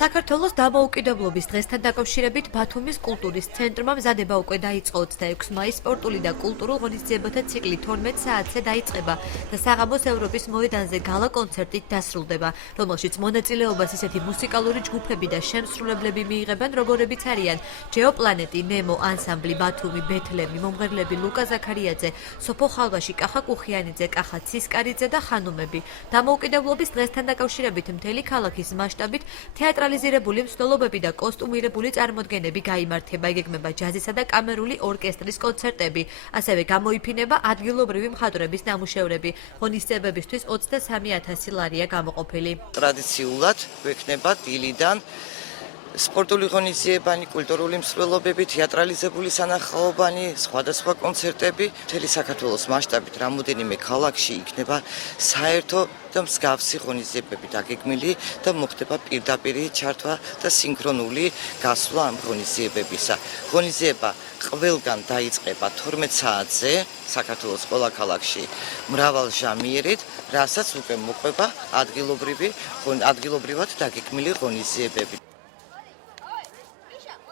საქართველოს დამოუკიდებლობის დღესთან დაკავშირებით ბათუმის კულტურის ცენტრმა მზადება უკვე დაიწყო 26 მაისს სპორტული და კულტურულ ღონისძიებათა ციკლი 12 საათზე დაიწყება და საღამოს ევროპის მოედანზე გალა კონცერტით დასრულდება, რომელშიც მონაწილეობას ისეთი მუსიკალური ჯგუფები და შემსრულებლები მიიღებენ, როგორებიც არიან ჯეოპლანეტი, ნემო, ანსამბლი, ბათუმი, ბეთლემი, მომღერლები ლუკა ზაქარიაძე, სოფო ხალვაში, კახა კუხიანიძე, კახა ცისკარიძე და ხანუმები. დამოუკიდებლობის დღესთან დაკავშირებით მთელი ქალაქის მასშტაბით თეატრალიზირებული მსვლელობები და კოსტუმირებული წარმოდგენები გაიმართება, იგეგმება ჯაზისა და კამერული ორკესტრის კონცერტები. ასევე გამოიფინება ადგილობრივი მხატვრების ნამუშევრები. ღონისძიებებისთვის 23,000 ლარია გამოყოფილი. ტრადიციულად გვექნება დილიდან სპორტული ღონისძიებანი, კულტურული მსვლელობები, თეატრალიზებული სანახაობანი, სხვადასხვა კონცერტები. მთელი საქართველოს მასშტაბით რამოდენიმე ქალაქში იქნება საერთო და მსგავსი ღონისძიებები დაგეგმილი და მოხდება პირდაპირი ჩართვა და სინქრონული გასვლა ამ ღონისძიებებისა. ღონისძიება ყველგან დაიწყება 12 საათზე საქართველოს ყველა ქალაქში მრავალჟამიერით, რასაც უკვე მოყვება ადგილობრივად დაგეგმილი ღონისძიებები.